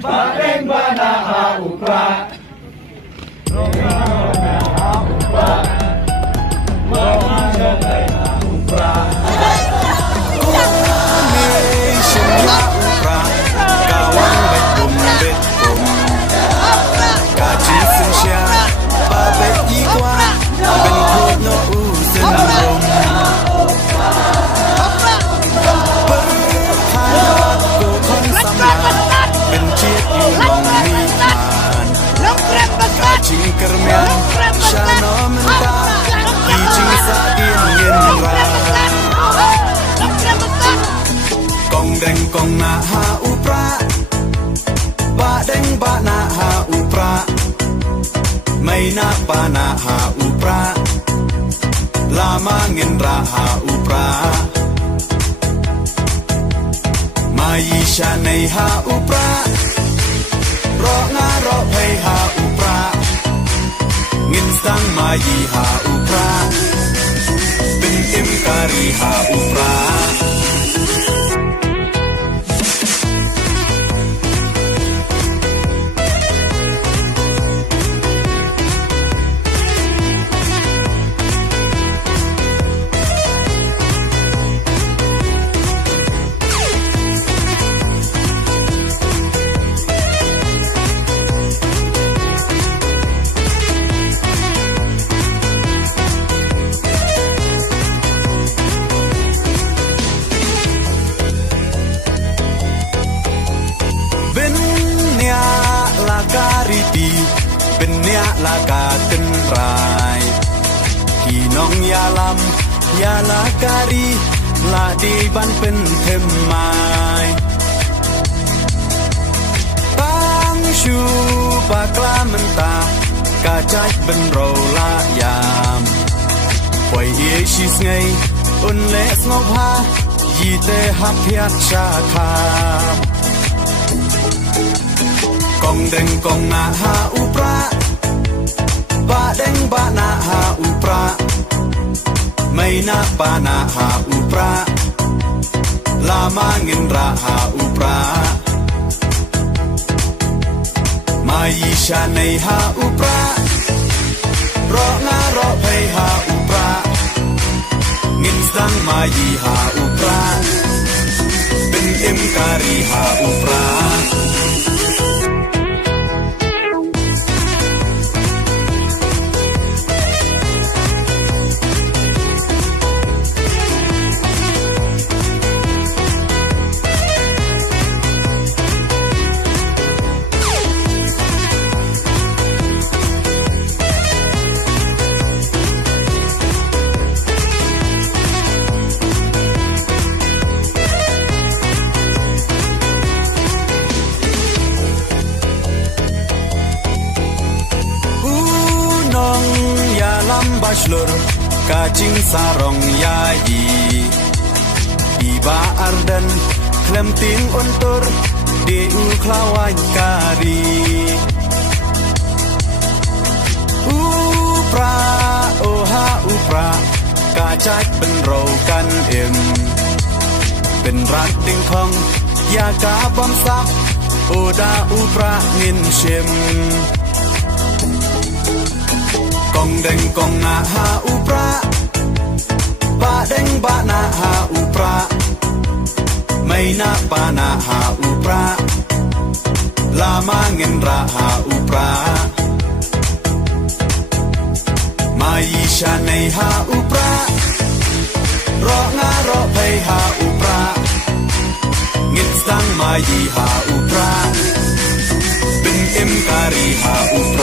Bareng banaha upra Cing kermian shano menta Ijing sadin yenra Kong deng kong na ha upra Ba deng ba na ha upra May na pa na ha upra Lama ngendra ha upra Mai shanay ha upra Ro nga ro pay ha upra Ngin sang mayi ha upra Bin im kari ha upra Benya laka tenrai Kinong yalam Yala kari La di ban pen themai Tang shu bakla menta Kajat ben ro la yam Quay ye shis ngay Un les ngọc ha Yi te hap hiat sha kham Kong deng kong na ha upra Ba deng ba na ha upra May na pa na ha upra Lama ngendra ha upra Mai shanay ha upra Ro nga ro pay ha upra Ngin sang mai ha upra Bin im kari ha upra Bachelor kacing sarong yayi Iba ardan klemting untur Deu klawai kari Upra oha upra Kacak benro kan im Ben rating kong ya ka bom sak Oda upra ngin shim Kong deng kong na ha upra Ba deng ba na ha upra May na pa na ha upra Lama ngendra ha upra Mai shanay ha upra Ro nga ro pay ha upra Ngin sang mai ha upra Bin im kari ha upra